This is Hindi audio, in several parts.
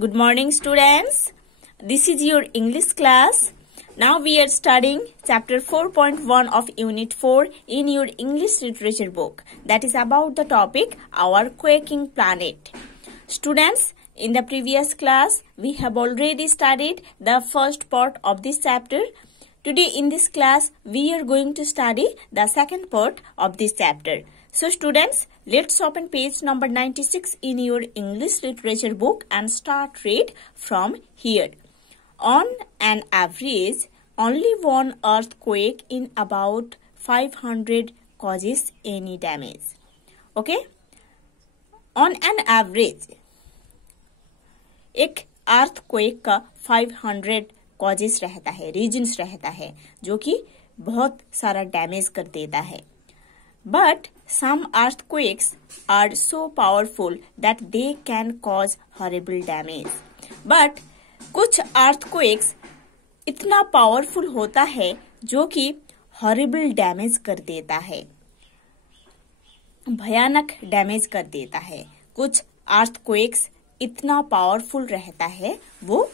Good morning, students. This is your English class. Now we are studying chapter 4.1 of Unit 4 in your English literature book. That is about the topic Our Quaking Planet. Students, in the previous class, we have already studied the first part of this chapter. Today in this class, we are going to study the second part of this chapter. So students, let's open page number 96 in your English literature book and start read from here. On an average, only one earthquake in about 500 causes any damage. Okay? On an average, एक earthquake का 500 causes रहता है, regions रहता है, जो कि बहुत सारा डैमेज कर देता है. But some earthquakes are so powerful that they can cause horrible damage. But कुछ earthquakes इतना पावरफुल होता है जो कि हॉरिबल डैमेज कर देता है, भयानक डैमेज कर देता है. कुछ earthquakes इतना पावरफुल रहता है वो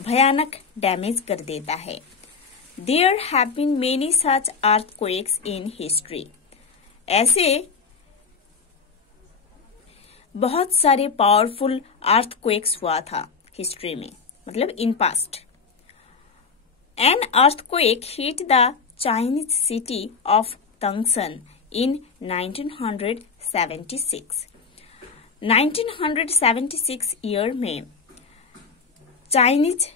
भयानक डैमेज कर देता है. There have been many such earthquakes in history. ऐसे बहुत सारे पावरफुल earthquakes हुआ था हिस्ट्री में, मतलब in past. An earthquake hit the Chinese city of Tangshan in 1976. 1976 year में चाइनीज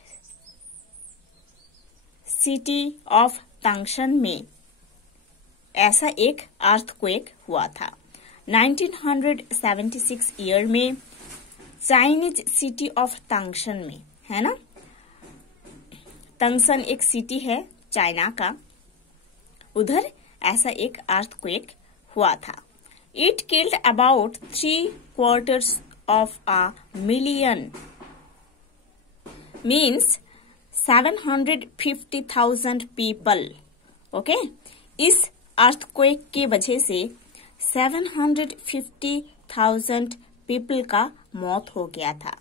सिटी ऑफ तांगशन में ऐसा एक अर्थक्वेक हुआ था. 1976 ईयर में चाइनीज सिटी ऑफ तांगशन में, है ना, तांगशन एक सिटी है चाइना का, उधर ऐसा एक अर्थक्वेक हुआ था. It killed about 3/4 of a million, means 750,000 people. Okay? इस अर्थक्वेक की वजह से 750,000 पीपल का मौत हो गया था.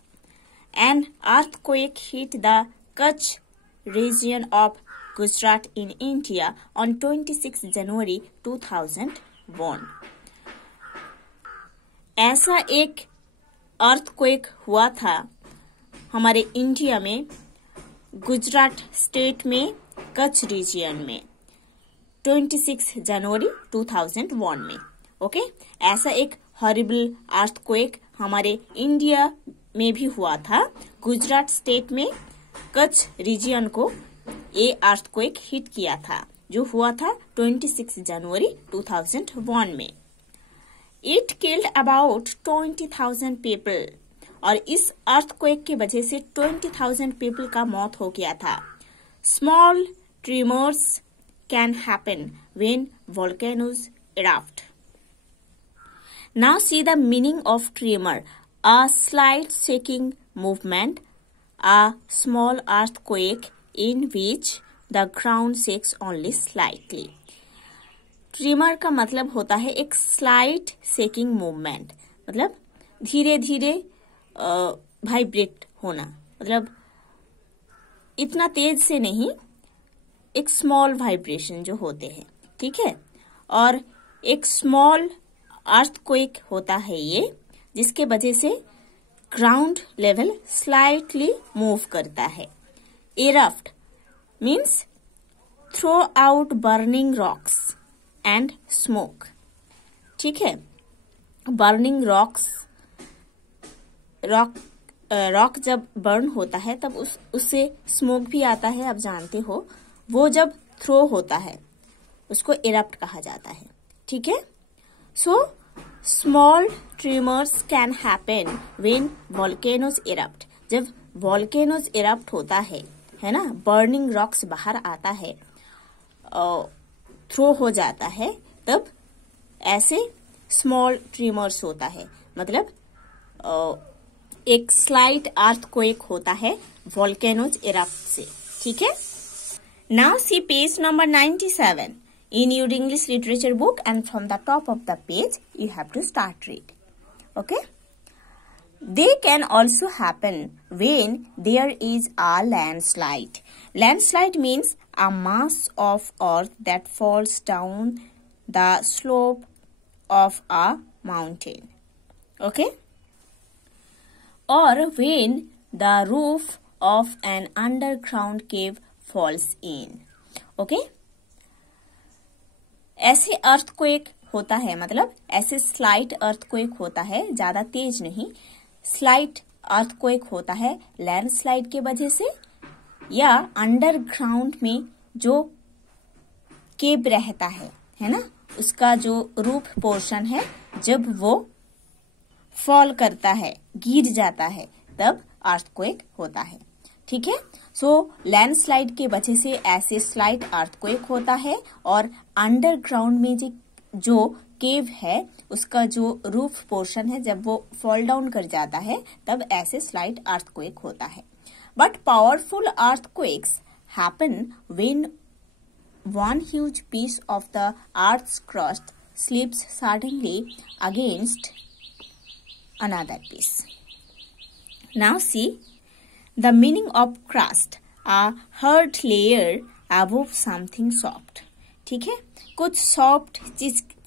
An earthquake hit the Kutch region of Gujarat in India on 26 January 2001. ऐसा एक अर्थक्वेक हुआ था हमारे इंडिया में, गुजरात स्टेट में, कच्छ रीजियन में, 26 जनवरी 2001 में. ओके, ऐसा एक हॉरिबल अर्थक्वेक हमारे इंडिया में भी हुआ था. गुजरात स्टेट में कच्छ रीजियन को ये अर्थक्वेक हिट किया था, जो हुआ था 26 जनवरी 2001 में. It killed about 20,000 people. और इस अर्थक्वेक की वजह से 20,000 पीपल का मौत हो गया था. Small tremors can happen when volcanoes erupt. Now see the meaning of tremor. A slight shaking movement, a small earthquake in which the ground shakes only slightly. Trimmer का मतलब होता है एक स्लाइट शेकिंग मूवमेंट, मतलब धीरे धीरे वाइब्रेट होना, मतलब इतना तेज से नहीं, एक स्मॉल वाइब्रेशन जो होते हैं, ठीक है. और एक स्मॉल अर्थक्वेक होता है ये, जिसके वजह से ग्राउंड लेवल स्लाइटली मूव करता है. Erupt means throw out burning rocks and smoke. ठीक है, बर्निंग रॉक्स, रॉक जब बर्न होता है तब उससे स्मोक भी आता है, आप जानते हो. वो जब थ्रो होता है उसको इरप्ट कहा जाता है. ठीक है. So small trimmers can happen when volcanoes erupt. जब वोल्केनोज इरप्ट होता है ना, बर्निंग रॉक्स बाहर आता है, थ्रो हो जाता है, तब ऐसे स्मॉल ट्रिमर्स होता है, मतलब एक स्लाइट अर्थक्वेक होता है वोल्केनोज इरप्ट से. ठीक है. Now see page number 97 in your English literature book, and from the top of the page you have to start read. Okay. They can also happen when there is a landslide. Landslide means a mass of earth that falls down the slope of a mountain. Okay? Or when the roof of an underground cave falls in. Okay? ऐसे अर्थक्वेक होता है, मतलब ऐसे स्लाइट अर्थक्वेक होता है, ज्यादा तेज नहीं, स्लाइट अर्थक्वेक होता है लैंडस्लाइड के वजह से या अंडरग्राउंड में जो केव रहता है ना, उसका जो रूफ पोर्शन है, जब वो फॉल करता है, गिर जाता है, तब अर्थक्वेक होता है। ठीक है, सो लैंडस्लाइड के वजह से ऐसे स्लाइट अर्थक्वेक होता है, और अंडरग्राउंड में जो केव है उसका जो रूफ पोर्शन है, जब वो फॉल डाउन कर जाता है, तब ऐसे स्लाइट अर्थक्वेक होता है। But powerful earthquakes happen when one huge piece of the earth's crust slips suddenly against another piece. Now see the meaning of crust, a hard layer above something soft. ठीक है, कुछ सॉफ्ट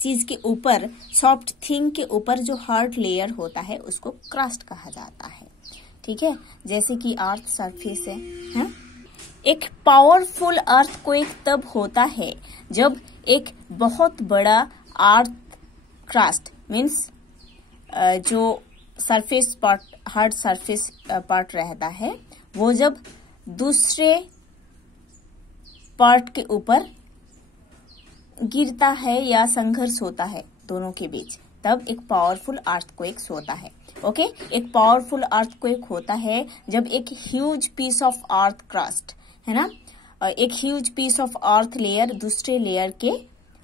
चीज के ऊपर, सॉफ्ट थिंग के ऊपर जो हार्ड लेयर होता है उसको क्रस्ट कहा जाता है। ठीक है, जैसे कि अर्थ सरफेस है। एक पावरफुल अर्थक्वेक तब होता है जब एक बहुत बड़ा अर्थ क्रस्ट मीन्स जो surface part, hard surface part रहता है, वो जब दूसरे पार्ट के ऊपर गिरता है या संघर्ष होता है दोनों के बीच, तब एक पावरफुल अर्थक्वेक होता है। ओके, एक पावरफुल अर्थक्वेक होता है जब एक huge piece of earth crust है ना, एक huge piece of earth layer दूसरे लेयर के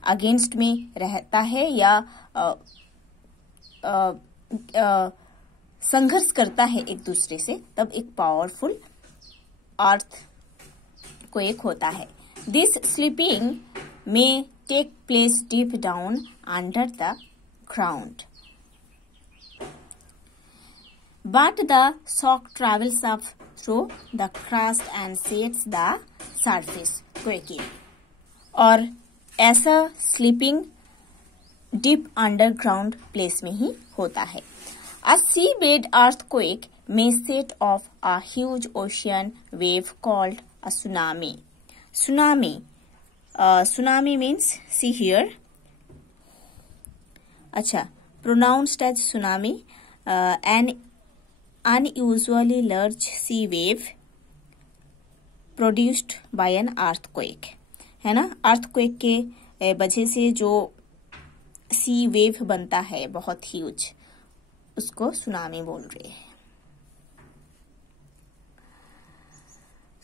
अगेंस्ट में रहता है या संघर्ष करता है एक दूसरे से, तब एक पावरफुल अर्थ क्वेक होता है। दिस स्लिपिंग में take place deep down under the ground, but the shock travels up through the crust and sets the surface quaking. और ऐसा स्लीपिंग डीप अंडरग्राउंड प्लेस में ही होता है। A seabed earthquake may set off a huge ocean wave called a tsunami. Tsunami means, see here, अच्छा, pronounced as tsunami, an unusually large sea wave produced by an earthquake, है ना। अर्थक्वेक के वजह से जो सी वेव बनता है बहुत ह्यूज, उसको सुनामी बोल रहे हैं।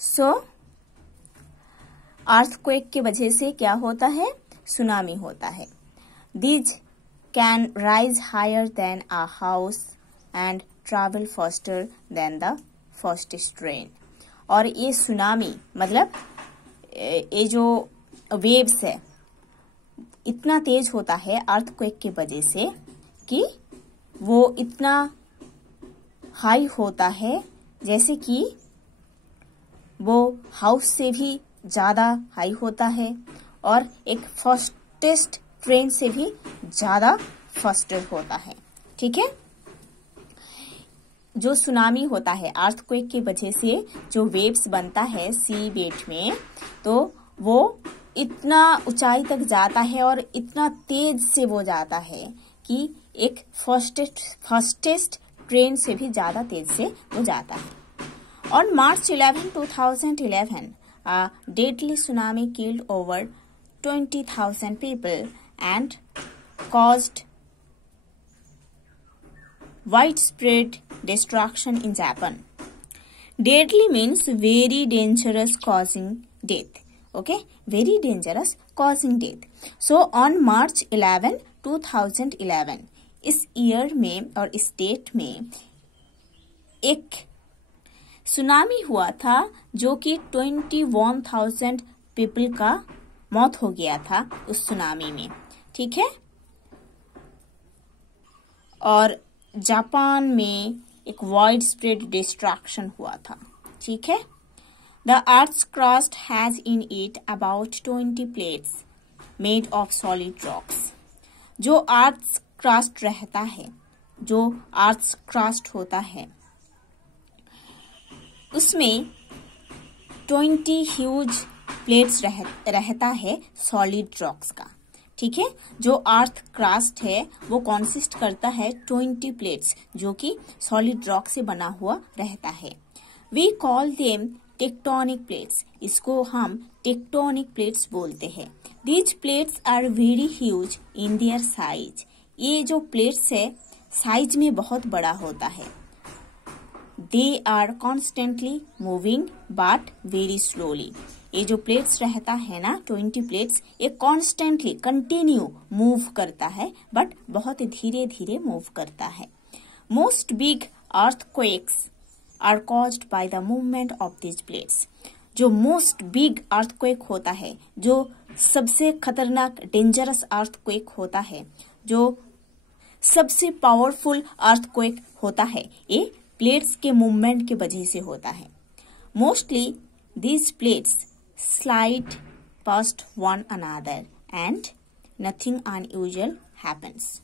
सो अर्थक्वेक के वजह से क्या होता है, सुनामी होता है। These can rise higher than a house and travel faster than the fastest train. और ये सुनामी मतलब ये जो वेव्स है इतना तेज होता है अर्थक्वेक के वजह से कि वो इतना हाई होता है, जैसे कि वो हाउस से भी ज्यादा हाई होता है, और एक फास्टेस्ट ट्रेन से भी ज्यादा फास्टर होता है। ठीक है, जो सुनामी होता है अर्थक्वेक की वजह से जो वेव्स बनता है सी बेड में, तो वो इतना ऊंचाई तक जाता है और इतना तेज से वो जाता है कि एक फास्टेस्ट ट्रेन से भी ज्यादा तेज से वो जाता है। On March 11, 2011, a deadly tsunami killed over 20,000 people and caused widespread destruction in Japan. Deadly means very dangerous, causing death. Okay, very dangerous, causing death. So on March 11, 2011, इस ईयर में और इस डेट में एक सुनामी हुआ था जो कि 21,000 पीपल का मौत हो गया था उस सुनामी में। ठीक है, और जापान में एक वाइड स्प्रेड डिस्ट्रैक्शन हुआ था। ठीक है। The earth's crust has in it about 20 plates made of solid rocks। जो अर्थ's crust रहता है, जो अर्थ's crust होता है, उसमें 20 ह्यूज प्लेट्स रहता है सॉलिड रॉक्स का। ठीक है। जो अर्थ क्रस्ट है वो कॉन्सिस्ट करता है 20 प्लेट्स, जो कि सॉलिड रॉक से बना हुआ रहता है। We call them tectonic plates. इसको हम टेक्टोनिक प्लेट्स बोलते हैं। These plates are very huge in their size. ये जो प्लेट्स है साइज में बहुत बड़ा होता है। They are constantly moving but very slowly. ये जो प्लेट्स रहता है ना 20 प्लेट्स, ये कॉन्स्टेंटली कंटिन्यू मूव करता है बट बहुत धीरे धीरे मूव करता है। Most big earthquakes are caused by the movement of this plates. जो मोस्ट बिग अर्थक्वेक होता है, जो सबसे खतरनाक डेंजरस अर्थक्वेक होता है, जो सबसे पावरफुल अर्थक्वेक होता है, ये प्लेट्स के मूवमेंट की वजह से होता है। Mostly these plates slide past one another and nothing unusual happens।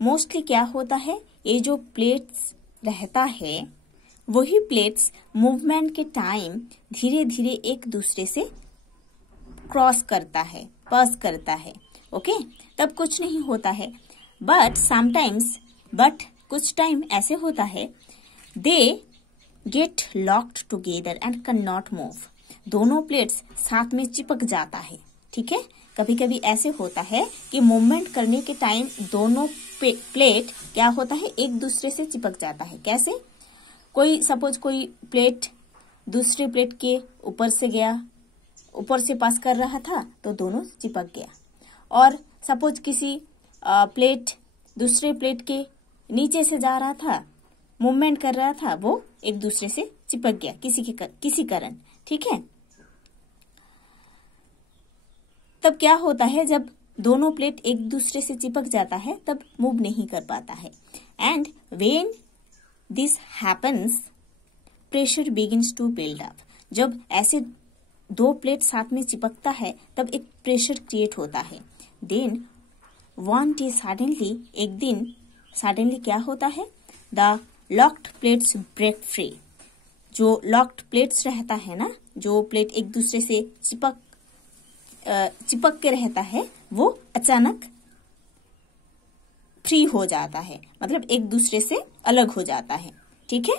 Mostly क्या होता है, ये जो प्लेट्स रहता है वही प्लेट्स मूवमेंट के टाइम धीरे धीरे एक दूसरे से क्रॉस करता है, पास करता है। ओके, तब कुछ नहीं होता है। बट कुछ टाइम ऐसे होता है, they get locked together and can not move. दोनों प्लेट्स साथ में चिपक जाता है। ठीक है। कभी कभी ऐसे होता है कि मूवमेंट करने के टाइम दोनों प्लेट क्या होता है, एक दूसरे से चिपक जाता है। कैसे? सपोज कोई प्लेट दूसरे प्लेट के ऊपर से गया, ऊपर से पास कर रहा था तो दोनों चिपक गया। और सपोज किसी प्लेट दूसरे प्लेट के नीचे से जा रहा था, मूवमेंट कर रहा था, वो एक दूसरे से चिपक गया किसी कारण। ठीक है। तब क्या होता है, जब दोनों प्लेट एक दूसरे से चिपक जाता है तब मूव नहीं कर पाता है। And when this happens pressure begins to build up. जब ऐसे दो प्लेट साथ में चिपकता है तब एक प्रेशर क्रिएट होता है। देन वन डे सडनली क्या होता है, the locked plates break free. जो लॉक्ड प्लेट्स रहता है ना, जो प्लेट एक दूसरे से चिपक के रहता है, वो अचानक फ्री हो जाता है, मतलब एक दूसरे से अलग हो जाता है। ठीक है।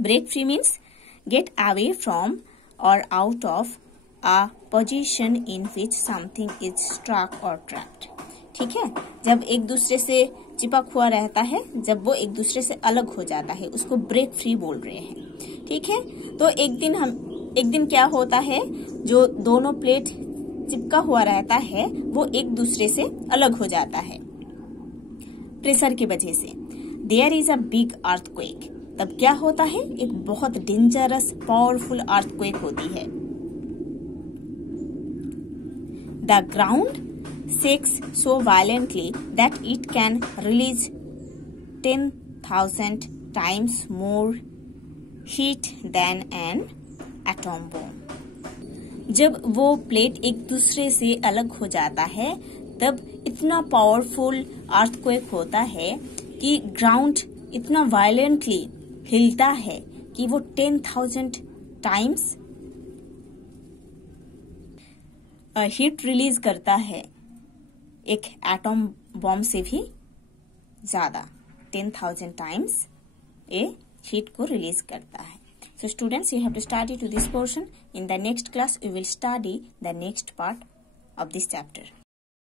Break free means get away from or out of a position in which something is struck or trapped. ठीक है। जब एक दूसरे से चिपक हुआ रहता है, जब वो एक दूसरे से अलग हो जाता है, उसको ब्रेक फ्री बोल रहे हैं। ठीक है। तो एक दिन क्या होता है, जो दोनों प्लेट चिपका हुआ रहता है वो एक दूसरे से अलग हो जाता है प्रेशर की वजह से। There is a big earthquake. तब क्या होता है, एक बहुत डेंजरस पावरफुल अर्थक्वेक होती है। The ground shakes so violently that it can release 10,000 times more heat than an atom bomb। जब वो प्लेट एक दूसरे से अलग हो जाता है तब इतना पावरफुल अर्थक्वेक होता है कि ग्राउंड इतना वायलेंटली हिलता है कि वो 10,000 टाइम्स हीट रिलीज करता है, एक एटम बॉम्ब से भी ज्यादा 10,000 टाइम्स ये हीट को रिलीज करता है। So students, you have to study to this portion. In the next class, we will study the next part of this chapter.